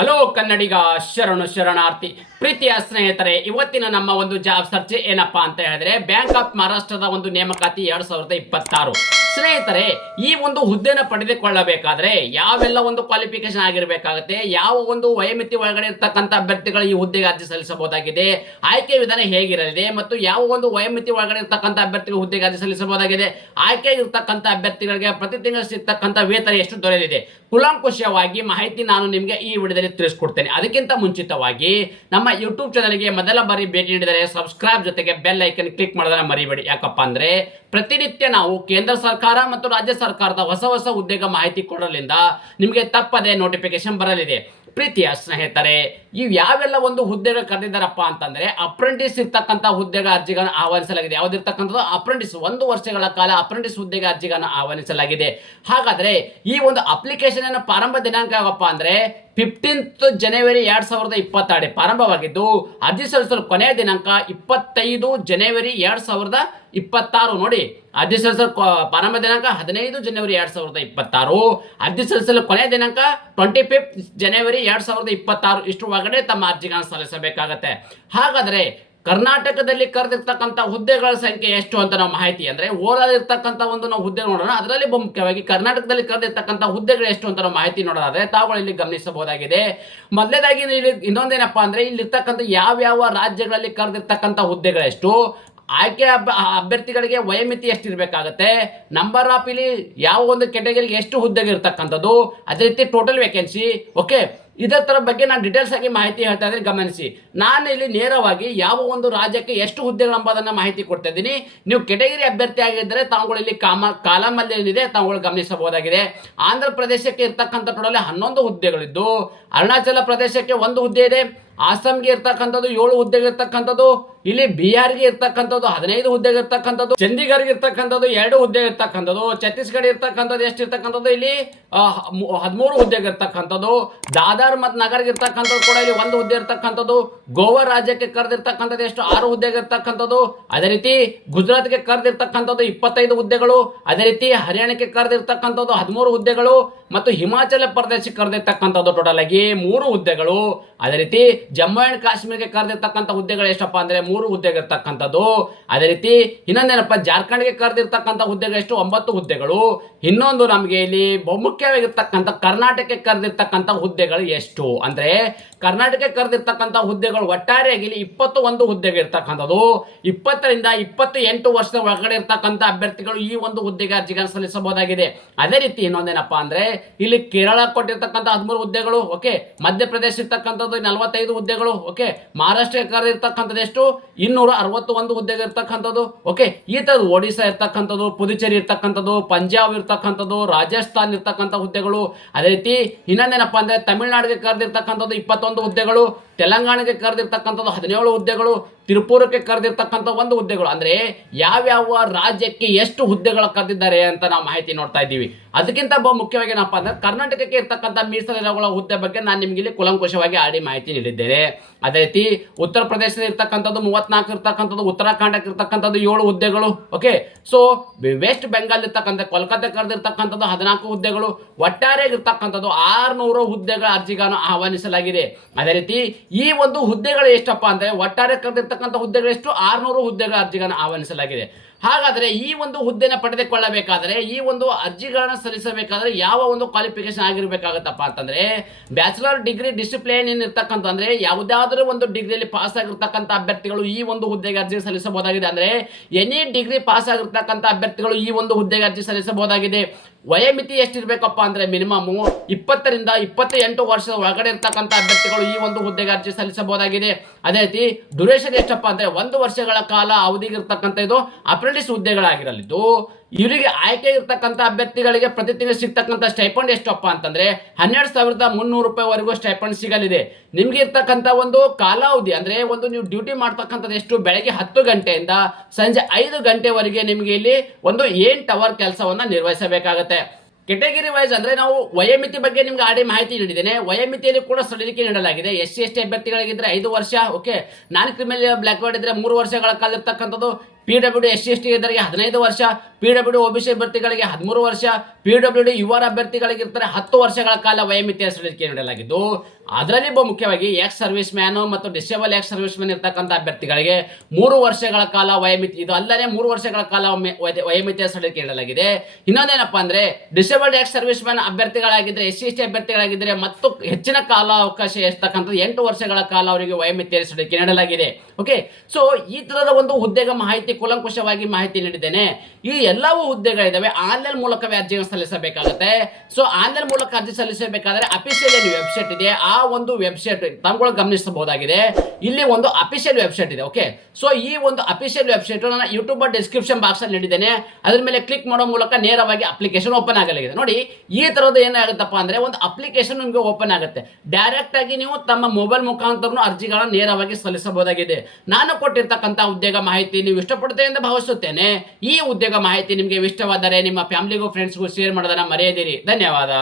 Hello ಕನ್ನಡಿಗ ಶರಣಾರ್ಥಿ ಪ್ರೀತಿಯ ಸ್ನೇಹಿತರೆ, ಇವತ್ತಿನ ನಮ್ಮ ಒಂದು ಜಾಬ್ ಸರ್ಚ್ ಏನಪ್ಪಾ ಅಂತ ಹೇಳಿದ್ರೆ ಬ್ಯಾಂಕ್ ಆಫ್ ಮಹಾರಾಷ್ಟ್ರದ ಒಂದು ನೇಮಕಾತಿ 2026. ಸ್ನೇಹಿತರೆ, ಈ ಒಂದು ಹುದ್ದೆನ ಪಡೆದುಕೊಳ್ಳಬೇಕಾದ್ರೆ ಯಾವೆಲ್ಲ ಒಂದು ಕ್ವಾಲಿಫಿಕೇಶನ್ ಆಗಿರಬೇಕಾಗುತ್ತೆ, ಯಾವ ಒಂದು ವಯೋಮಿತಿ ಒಳಗಡೆ ಇರ್ತಕ್ಕಂಥ ಅಭ್ಯರ್ಥಿಗಳು ಈ ಹುದ್ದೆಗೆ ಅರ್ಜಿ ಸಲ್ಲಿಸಬಹುದಾಗಿದೆ, ಆಯ್ಕೆ ವಿಧಾನ ಹೇಗಿರಲಿದೆ ಮತ್ತು ಯಾವ ಒಂದು ವಯೋಮಿತಿ ಒಳಗಡೆ ಇರ್ತಕ್ಕಂಥ ಅಭ್ಯರ್ಥಿಗಳು ಹುದ್ದೆಗೆ ಅರ್ಜಿ ಸಲ್ಲಿಸಬಹುದಾಗಿದೆ, ಆಯ್ಕೆ ಇರ್ತಕ್ಕಂಥ ಅಭ್ಯರ್ಥಿಗಳಿಗೆ ಪ್ರತಿ ತಿಂಗಳು ಸಿಗ್ತಕ್ಕಂಥ ವೇತನ ಎಷ್ಟು ದೊರೆಯಲಿದೆ, ಕೂಲಂಕುಷವಾಗಿ ಮಾಹಿತಿ ನಾನು ನಿಮಗೆ ಈ ವಿಡಿಯೋದಲ್ಲಿ ತಿಳಿಸ್ಕೊಡ್ತೇನೆ. ಅದಕ್ಕಿಂತ ಮುಂಚಿತವಾಗಿ ನಮ್ಮ ಯೂಟ್ಯೂಬ್ ಚಾನಲ್ಗೆ ಮೊದಲ ಬಾರಿ ಭೇಟಿ ನೀಡಿದರೆ ಸಬ್ಸ್ಕ್ರೈಬ್ ಜೊತೆಗೆ ಬೆಲ್ ಐಕನ್ ಕ್ಲಿಕ್ ಮಾಡೋದನ್ನ ಮರಿಬೇಡಿ. ಯಾಕಪ್ಪ ಅಂದ್ರೆ ಪ್ರತಿನಿತ್ಯ ನಾವು ಕೇಂದ್ರ ಸರ್ಕಾರ ಮತ್ತು ರಾಜ್ಯ ಸರ್ಕಾರದ ಹೊಸ ಹುದ್ದೆಗ ಮಾಹಿತಿ ಕೊಡಲಿಂದ ನಿಮಗೆ ತಪ್ಪದೆ ನೋಟಿಫಿಕೇಶನ್ ಬರಲಿದೆ. ಪ್ರೀತಿಯ ಸ್ನೇಹಿತರೆ, ಇವು ಯಾವೆಲ್ಲ ಒಂದು ಹುದ್ದೆಗಳು ಕರೆದಿದ್ದಾರಪ್ಪ ಅಂತಂದ್ರೆ ಅಪ್ರೆಂಟಿಸ್ ಇರ್ತಕ್ಕಂಥ ಹುದ್ದೆಗಳ ಅರ್ಜಿಗಳನ್ನು ಆಹ್ವಾನಿಸಲಾಗಿದೆ. ಯಾವ್ದಿರ್ತಕ್ಕಂಥದ್ದು ಅಪ್ರೆಂಟಿಸ್, 1 ವರ್ಷಗಳ ಕಾಲ ಅಪ್ರೆಂಟಿಸ್ ಹುದ್ದೆಗೆ ಅರ್ಜಿಗಳನ್ನು ಆಹ್ವಾನಿಸಲಾಗಿದೆ. ಹಾಗಾದ್ರೆ ಈ ಒಂದು ಅಪ್ಲಿಕೇಶನ್ ಪ್ರಾರಂಭ ದಿನಾಂಕ ಯಾವಪ್ಪ ಅಂದ್ರೆ 15th ಜನವರಿ 2022 ಪ್ರಾರಂಭವಾಗಿದ್ದು ಅರ್ಜಿ ಸಲ್ಲಿಸಲು ಕೊನೆಯ ದಿನಾಂಕ 25 ಜನವರಿ 2026. ನೋಡಿ, ಅರ್ಜಿ ಸಲ್ಲಿಸಲು ಪ್ರಾರಂಭ ದಿನಾಂಕ 15 ಜನವರಿ 2026, ಅರ್ಜಿ ಸಲ್ಲಿಸಲು ಕೊನೆಯ ದಿನಾಂಕ 25th ಜನವರಿ 2026. ಇಷ್ಟು ಒಳಗಡೆ ತಮ್ಮ ಅರ್ಜಿಗಳನ್ನು ಸಲ್ಲಿಸಬೇಕಾಗತ್ತೆ. ಹಾಗಾದ್ರೆ ಕರ್ನಾಟಕದಲ್ಲಿ ಕರೆದಿರ್ತಕ್ಕಂಥ ಹುದ್ದೆಗಳ ಸಂಖ್ಯೆ ಎಷ್ಟು ಅಂತ ನಾವು ಮಾಹಿತಿ ಅಂದ್ರೆ ಓವರಾಲ್ ಇರ್ತಕ್ಕಂಥ ಒಂದು ನಾವು ಹುದ್ದೆ ನೋಡೋಣ. ಅದರಲ್ಲಿ ಮುಖ್ಯವಾಗಿ ಕರ್ನಾಟಕದಲ್ಲಿ ಕರೆದಿರ್ತಕ್ಕಂಥ ಹುದ್ದೆಗಳು ಎಷ್ಟು ಅಂತ ನಾವು ಮಾಹಿತಿ ನೋಡೋದಾದ್ರೆ ತಾವುಗಳು ಇಲ್ಲಿ ಗಮನಿಸಬಹುದಾಗಿದೆ. ಮೊದಲನೇದಾಗಿ ಇಲ್ಲಿ ಇನ್ನೊಂದೇನಪ್ಪಾ ಅಂದ್ರೆ ಇಲ್ಲಿರ್ತಕ್ಕಂಥ ಯಾವ್ಯಾವ ರಾಜ್ಯಗಳಲ್ಲಿ ಕರೆದಿರ್ತಕ್ಕಂಥ ಹುದ್ದೆಗಳೆಷ್ಟು, ಆಯ್ಕೆ ಅಭ್ಯರ್ಥಿಗಳಿಗೆ ವಯೋಮಿತಿ ಎಷ್ಟಿರಬೇಕಾಗತ್ತೆ, ನಂಬರ್ ಆಫ್ ಇಲ್ಲಿ ಯಾವ ಒಂದು ಕೆಟಗರಿಗೆ ಎಷ್ಟು ಹುದ್ದೆಗೆ ಇರ್ತಕ್ಕಂಥದ್ದು, ಅದೇ ರೀತಿ ಟೋಟಲ್ ವೇಕೆನ್ಸಿ. ಓಕೆ, ಇದರ ತರ ಬಗ್ಗೆ ನಾನು ಡೀಟೇಲ್ಸ್ ಆಗಿ ಮಾಹಿತಿ ಹೇಳ್ತಾ ಇದ್ದೀನಿ, ಗಮನಿಸಿ. ನಾನು ಇಲ್ಲಿ ನೇರವಾಗಿ ಯಾವ ಒಂದು ರಾಜ್ಯಕ್ಕೆ ಎಷ್ಟು ಹುದ್ದೆಗಳು ಎಂಬುದನ್ನು ಮಾಹಿತಿ ಕೊಡ್ತಾ ಇದ್ದೀನಿ. ನೀವು ಕೆಟಗರಿ ಅಭ್ಯರ್ಥಿ ಆಗಿದ್ದರೆ ತಾವುಗಳು ಇಲ್ಲಿ ಕಾಲಮ್ ಅಲ್ಲಿ ಏನಿದೆ ತಾವುಗಳು ಗಮನಿಸಬಹುದಾಗಿದೆ. ಆಂಧ್ರ ಪ್ರದೇಶಕ್ಕೆ ಇರ್ತಕ್ಕಂಥ ಟೋಟಲ್ 11 ಹುದ್ದೆಗಳಿದ್ದು, ಅರುಣಾಚಲ ಪ್ರದೇಶಕ್ಕೆ 1 ಹುದ್ದೆ ಇದೆ, ಅಸ್ಸಾಂಗೆ ಇರ್ತಕ್ಕಂಥದ್ದು 7 ಹುದ್ದೆಗೆ ಇರ್ತಕ್ಕಂಥದ್ದು, ಇಲ್ಲಿ ಬಿಹಾರ್ಗೆ ಇರ್ತಕ್ಕಂಥದ್ದು 15 ಹುದ್ದೆಗೆ ಇರ್ತಕ್ಕಂಥದ್ದು, ಚಂಡೀಗಢ್ಗೆ ಇರ್ತಕ್ಕಂಥದ್ದು 2 ಹುದ್ದೆ ಇರ್ತಕ್ಕಂಥದ್ದು, ಛತ್ತೀಸ್ಗಢ ಇರ್ತಕ್ಕಂಥದ್ದು ಎಷ್ಟು ಇರ್ತಕ್ಕಂಥದ್ದು ಇಲ್ಲಿ 13 ಹುದ್ದೆಗೆ ಇರ್ತಕ್ಕಂಥದ್ದು, ದಾದರ್ ಮತ್ತು ನಗರ್ಗೆ ಇರ್ತಕ್ಕಂಥದ್ದು ಕೂಡ ಇಲ್ಲಿ 1 ಹುದ್ದೆ ಇರ್ತಕ್ಕಂಥದ್ದು, ಗೋವಾ ರಾಜ್ಯಕ್ಕೆ ಕರೆದಿರ್ತಕ್ಕಂಥದ್ದು ಎಷ್ಟು 6 ಹುದ್ದೆಗೆ ಇರ್ತಕ್ಕಂಥದ್ದು, ಅದೇ ರೀತಿ ಗುಜರಾತ್ಗೆ ಕರೆದಿರ್ತಕ್ಕಂಥದ್ದು 25 ಹುದ್ದೆಗಳು, ಅದೇ ರೀತಿ ಹರಿಯಾಣಕ್ಕೆ ಕರೆದಿರ್ತಕ್ಕಂಥದ್ದು 13 ಹುದ್ದೆಗಳು ಮತ್ತು ಹಿಮಾಚಲ ಪ್ರದೇಶಕ್ಕೆ ಕರೆದಿರ್ತಕ್ಕಂಥದ್ದು ಟೋಟಲ್ ಆಗಿ 3 ಹುದ್ದೆಗಳು, ಅದೇ ರೀತಿ ಜಮ್ಮು ಅಂಡ್ ಕಾಶ್ಮೀರ್ಗೆ ಕರೆದಿರ್ತಕ್ಕಂಥ ಹುದ್ದೆಗಳು ಎಷ್ಟಪ್ಪ ಅಂದ್ರೆ 3 ಹುದ್ದೆಗೆ ಇರ್ತಕ್ಕಂಥದ್ದು, ಅದೇ ರೀತಿ ಇನ್ನೊಂದೇನಪ್ಪ ಜಾರ್ಖಂಡ್ಗೆ ಕರೆದಿರ್ತಕ್ಕಂಥ ಹುದ್ದೆಗಳು ಎಷ್ಟು 9 ಹುದ್ದೆಗಳು, ಇನ್ನೊಂದು ನಮಗೆ ಇಲ್ಲಿ ಬಹುಮುಖ್ಯವಾಗಿರ್ತಕ್ಕಂಥ ಕರ್ನಾಟಕಕ್ಕೆ ಕರೆದಿರ್ತಕ್ಕಂಥ ಹುದ್ದೆಗಳು ಎಷ್ಟು ಅಂದ್ರೆ ಕರ್ನಾಟಕಕ್ಕೆ ಕರೆದಿರ್ತಕ್ಕಂಥ ಹುದ್ದೆಗಳು ಒಟ್ಟಾರೆಯಾಗಿ ಇಲ್ಲಿ 21 ಹುದ್ದೆಗೆ ಇರ್ತಕ್ಕಂಥದ್ದು. 20 ರಿಂದ 28 ವರ್ಷದ ಒಳಗಡೆ ಇರ್ತಕ್ಕಂಥ ಅಭ್ಯರ್ಥಿಗಳು ಈ ಒಂದು ಹುದ್ದೆಗೆ ಅರ್ಜಿಗಳನ್ನು ಸಲ್ಲಿಸಬಹುದಾಗಿದೆ. ಅದೇ ರೀತಿ ಇನ್ನೊಂದೇನಪ್ಪ ಅಂದ್ರೆ ಇಲ್ಲಿ ಕೇರಳ ಕೊಟ್ಟಿರ್ತಕ್ಕಂಥ 13 ಹುದ್ದೆಗಳು, ಓಕೆ, ಮಧ್ಯಪ್ರದೇಶ ಇರ್ತಕ್ಕಂಥದ್ದು 45 ಹುದ್ದೆಗಳು, ಓಕೆ, ಮಹಾರಾಷ್ಟ್ರಕ್ಕೆ ಕರೆದಿರ್ತಕ್ಕಂಥದ್ದು ಎಷ್ಟು 261 ಹುದ್ದೆಗೆ ಇರ್ತಕ್ಕಂಥದ್ದು, ಓಕೆ, ಈ ತರ ಒಡಿಶಾ ಇರ್ತಕ್ಕಂಥದ್ದು, ಪುದುಚೇರಿ ಇರ್ತಕ್ಕಂಥದ್ದು, ಪಂಜಾಬ್ ಇರ್ತಕ್ಕಂಥದ್ದು, ರಾಜಸ್ಥಾನ್ ಇರ್ತಕ್ಕಂಥ ಹುದ್ದೆಗಳು, ಅದೇ ರೀತಿ ಇನ್ನೊಂದೇನಪ್ಪ ಅಂದ್ರೆ ತಮಿಳುನಾಡಿಗೆ ಕರೆದಿರ್ತಕ್ಕಂಥದ್ದು 21 ಹುದ್ದೆಗಳು, ತೆಲಂಗಾಣಕ್ಕೆ ಕರೆದಿರ್ತಕ್ಕಂಥದ್ದು 17 ಹುದ್ದೆಗಳು, ತ್ರಿಪುರಕ್ಕೆ ಕರೆದಿರ್ತಕ್ಕಂಥ 1 ಹುದ್ದೆಗಳು. ಅಂದ್ರೆ ಯಾವ್ಯಾವ ರಾಜ್ಯಕ್ಕೆ ಎಷ್ಟು ಹುದ್ದೆಗಳು ಕರೆದಿದ್ದಾರೆ ಅಂತ ನಾವು ಮಾಹಿತಿ ನೋಡ್ತಾ ಇದ್ದೀವಿ. ಅದಕ್ಕಿಂತ ಮುಖ್ಯವಾಗಿ ಏನಪ್ಪ ಅಂದ್ರೆ ಕರ್ನಾಟಕಕ್ಕೆ ಇರ್ತಕ್ಕಂಥ ಮೀಸಲಿರುವ ಹುದ್ದೆ ಬಗ್ಗೆ ನಾನು ನಿಮ್ಗೆ ಇಲ್ಲಿ ಕೂಲಂಕುಷವಾಗಿ ಆಡಿ ಮಾಹಿತಿ ನೀಡಿದ್ದೇನೆ. ಅದೇ ರೀತಿ ಉತ್ತರ ಪ್ರದೇಶದ ಇರ್ತಕ್ಕಂಥದ್ದು 34 ಇರ್ತಕ್ಕಂಥದ್ದು, ಉತ್ತರಾಖಂಡಕ್ಕೆ ಇರ್ತಕ್ಕಂಥದ್ದು 7 ಹುದ್ದೆಗಳು, ಓಕೆ. ಸೊ ವೆಸ್ಟ್ ಬೆಂಗಾಲ್ ಇರ್ತಕ್ಕಂಥ ಕೋಲ್ಕತ್ತಾ ಕರೆದಿರ್ತಕ್ಕಂಥದ್ದು 14 ಹುದ್ದೆಗಳು, ಒಟ್ಟಾರೆ ಇರ್ತಕ್ಕಂಥದ್ದು 600 ಹುದ್ದೆಗಳ ಅರ್ಜಿಗಳನ್ನು ಆಹ್ವಾನಿಸಲಾಗಿದೆ. ಅದೇ ರೀತಿ ಈ ಒಂದು ಹುದ್ದೆಗಳು ಎಷ್ಟಪ್ಪ ಅಂದ್ರೆ ಒಟ್ಟಾರೆ ಕರೆದಿರ್ತಕ್ಕಂಥ ಹುದ್ದೆಗಳು ಎಷ್ಟು 600 ಹುದ್ದೆಗಳ ಅರ್ಜಿಗಳನ್ನು ಆಹ್ವಾನಿಸಲಾಗಿದೆ. ಹಾಗಾದ್ರೆ ಈ ಒಂದು ಹುದ್ದೆನ ಪಡೆದುಕೊಳ್ಳಬೇಕಾದ್ರೆ ಈ ಒಂದು ಅರ್ಜಿಗಳನ್ನ ಸಲ್ಲಿಸಬೇಕಾದ್ರೆ ಯಾವ ಒಂದು ಕ್ವಾಲಿಫಿಕೇಶನ್ ಆಗಿರ್ಬೇಕಾಗತ್ತಪ್ಪ ಅಂತಂದ್ರೆ ಬ್ಯಾಚುಲರ್ ಡಿಗ್ರಿ ಡಿಸಿಪ್ಲಿನ್ ಇರ್ತಕ್ಕಂಥ ಅಂದ್ರೆ ಯಾವುದಾದ್ರೂ ಒಂದು ಡಿಗ್ರಿಯಲ್ಲಿ ಪಾಸ್ ಆಗಿರ್ತಕ್ಕಂಥ ಅಭ್ಯರ್ಥಿಗಳು ಈ ಒಂದು ಹುದ್ದೆಗೆ ಅರ್ಜಿ ಸಲ್ಲಿಸಬಹುದಾಗಿದೆ. ಅಂದ್ರೆ ಎನಿ ಡಿಗ್ರಿ ಪಾಸ್ ಆಗಿರ್ತಕ್ಕಂಥ ಅಭ್ಯರ್ಥಿಗಳು ಈ ಒಂದು ಹುದ್ದೆಗೆ ಅರ್ಜಿ ಸಲ್ಲಿಸಬಹುದಾಗಿದೆ. ವಯೋಮಿತಿ ಎಷ್ಟಿರ್ಬೇಕಪ್ಪ ಅಂದ್ರೆ ಮಿನಿಮಮ್ 20 ರಿಂದ 28 ವರ್ಷದ ಒಳಗಡೆ ಇರ್ತಕ್ಕಂಥ ಅಭ್ಯರ್ಥಿಗಳು ಈ ಒಂದು ಹುದ್ದೆಗೆ ಅರ್ಜಿ ಸಲ್ಲಿಸಬಹುದಾಗಿದೆ. ಅದೇ ರೀತಿ ಡ್ಯೂರೇಷನ್ ಎಷ್ಟಪ್ಪ ಅಂದ್ರೆ 1 ವರ್ಷಗಳ ಕಾಲ ಅವಧಿಗೆ ಇರ್ತಕ್ಕಂಥ ಇದು ಅಪ್ರೆಂಟಿಸ್ ಹುದ್ದೆಗಳಾಗಿರಲಿದ್ದು ಇವರಿಗೆ ಆಯ್ಕೆ ಇರ್ತಕ್ಕಂಥ ಅಭ್ಯರ್ಥಿಗಳಿಗೆ ಪ್ರತಿ ತಿಂಗಳು ಸಿಗ್ತಕ್ಕಂಥ ಸ್ಟೈಪಂಡ್ ಎಷ್ಟಪ್ಪ ಅಂತಂದ್ರೆ 12,300 ರೂಪಾಯಿವರೆಗೂ ಸ್ಟೈಪಂಡ್ ಸಿಗಲಿದೆ. ನಿಮ್ಗೆ ಇರ್ತಕ್ಕಂಥ ಒಂದು ಕಾಲಾವಧಿ ಅಂದ್ರೆ ಒಂದು ನೀವು ಡ್ಯೂಟಿ ಮಾಡ್ತಕ್ಕಂಥದ್ದು ಎಷ್ಟು ಬೆಳಗ್ಗೆ 10 ಗಂಟೆಯಿಂದ ಸಂಜೆ 5 ಗಂಟೆವರೆಗೆ ನಿಮಗೆ ಇಲ್ಲಿ ಒಂದು 8 ಅವರ್ ಕೆಲಸವನ್ನ ನಿರ್ವಹಿಸಬೇಕಾಗತ್ತೆ. ಕೆಟಗರಿ ವೈಸ್ ಅಂದ್ರೆ ನಾವು ವಯೋಮಿತಿ ಬಗ್ಗೆ ನಿಮ್ಗೆ ಆಡಿ ಮಾಹಿತಿ ನೀಡಿದ್ದೇನೆ. ವಯೋಮಿತಿಯಲ್ಲಿ ಕೂಡ ಸಡಿಲಿಕೆ ನೀಡಲಾಗಿದೆ. SC ST ಅಭ್ಯರ್ಥಿಗಳಿಗಿದ್ರೆ 5 ವರ್ಷ, ಓಕೆ, ನಾನ್ ಕ್ರಿಮಿನಲ್ ಬ್ಲಾಕ್ ಕಾರ್ಡ್ ಇದ್ರೆ 3 ವರ್ಷಗಳ ಕಾಲ ಇರ್ತಕ್ಕಂಥದ್ದು, PWD SC/ST ಇದ್ದವರಿಗೆ 15 ವರ್ಷ, PWD OBC ಅಭ್ಯರ್ಥಿಗಳಿಗೆ 13 ವರ್ಷ, PWD ಯುವ ಅಭ್ಯರ್ಥಿಗಳಿಗೆ ಇರ್ತಾರೆ 10 ವರ್ಷಗಳ ಕಾಲ ವಯೋಮಿತಿಯ ಸಡಿಲಿಕೆ ನೀಡಲಾಗಿದ್ದು, ಅದರಲ್ಲಿ ಬಹು ಮುಖ್ಯವಾಗಿ ಎಕ್ಸ್ ಸರ್ವಿಸ್ ಮ್ಯಾನ್ ಮತ್ತು ಡಿಸೇಬಲ್ ಎಕ್ಸ್ ಸರ್ವಿಸ್ ಮ್ಯಾನ್ ಇರ್ತಕ್ಕಂಥ ಅಭ್ಯರ್ಥಿಗಳಿಗೆ 3 ವರ್ಷಗಳ ಕಾಲ ವಯೋಮಿತಿ, ಇದು ಅಲ್ಲದೆ 3 ವರ್ಷಗಳ ಕಾಲ ವಯೋಮಿತಿಯ ಸಡಿಲಿಕೆ ನೀಡಲಾಗಿದೆ. ಇನ್ನೊಂದೇನಪ್ಪಾ ಅಂದ್ರೆ ಡಿಸೇಬಲ್ಡ್ ಎಕ್ಸ್ ಸರ್ವಿಸ್ ಮ್ಯಾನ್ ಅಭ್ಯರ್ಥಿಗಳಾಗಿದ್ರೆ, SC/ST ಅಭ್ಯರ್ಥಿಗಳಾಗಿದ್ದರೆ ಮತ್ತು ಹೆಚ್ಚಿನ ಕಾಲಾವಕಾಶ ಇರ್ತಕ್ಕಂಥದ್ದು 8 ವರ್ಷಗಳ ಕಾಲ ಅವರಿಗೆ ವಯೋಮಿತಿಯ ಸಡಿಲಿಕೆ ನೀಡಲಾಗಿದೆ. ಓಕೆ, ಸೊ ಈ ತರದ ಒಂದು ಹುದ್ದೆಗೆ ಮಾಹಿತಿ ಕೂಲಂಕುಷವಾಗಿ ಮಾಹಿತಿ ನೀಡಿದ್ದೇನೆ. ಈ ಎಲ್ಲವೂ ಹುದ್ದೆಗಳಿದಾವೆ. ಆನ್ಲೈನ್ ಮೂಲಕವೇ ಅರ್ಜಿಯನ್ನು ಸಲ್ಲಿಸಬೇಕಾಗುತ್ತೆ. ಸೊ ಆನ್ಲೈನ್ ಮೂಲಕ ಅರ್ಜಿ ಸಲ್ಲಿಸಬೇಕಾದ್ರೆ ಅಫಿಷಿಯಲ್ ಏನು ವೆಬ್ಸೈಟ್ ಇದೆ, ಆ ಒಂದು ವೆಬ್ಸೈಟ್ ತಾವುಗಳು ಗಮನಿಸಬಹುದಾಗಿದೆ. ಇಲ್ಲಿ ಒಂದು ಅಫಿಷಿಯಲ್ ವೆಬ್ಸೈಟ್ ಇದೆ. ಓಕೆ, ಸೊ ಈ ಒಂದು ಅಫಿಷಿಯಲ್ ವೆಬ್ಸೈಟ್ ನಾನು ಯೂಟ್ಯೂಬ್ ಡಿಸ್ಕ್ರಿಪ್ಷನ್ ಬಾಕ್ಸ್ ಅಲ್ಲಿ ನೀಡಿದ್ದೇನೆ. ಅದ್ರ ಮೇಲೆ ಕ್ಲಿಕ್ ಮಾಡೋ ಮೂಲಕ ನೇರವಾಗಿ ಅಪ್ಲಿಕೇಶನ್ ಓಪನ್ ಆಗಲಿದೆ. ನೋಡಿ, ಈ ತರದ್ದು ಏನಾಗುತ್ತಪ್ಪ ಅಂದ್ರೆ ಒಂದು ಅಪ್ಲಿಕೇಶನ್ ನಿಮಗೆ ಓಪನ್ ಆಗುತ್ತೆ. ಡೈರೆಕ್ಟ್ ಆಗಿ ನೀವು ತಮ್ಮ ಮೊಬೈಲ್ ಮುಖಾಂತರ ಅರ್ಜಿಗಳನ್ನು ನೇರವಾಗಿ ಸಲ್ಲಿಸಬಹುದಾಗಿದೆ. ನಾನು ಕೊಟ್ಟಿರ್ತಕ್ಕಂಥ ಉದ್ಯೋಗ ಮಾಹಿತಿ ನೀವು ಇಷ್ಟಪಡುತ್ತೇವೆ ಎಂದು ಭಾವಿಸುತ್ತೇನೆ. ಈ ಉದ್ಯೋಗ ಮಾಹಿತಿ ನಿಮಗೆ ಇಷ್ಟವಾದರೆ ನಿಮ್ಮ ಫ್ಯಾಮಿಲಿಗೂ ಫ್ರೆಂಡ್ಸ್ಗೂ ಶೇರ್ ಮಾಡೋದನ್ನ ಮರೆಯದಿರಿ. ಧನ್ಯವಾದ.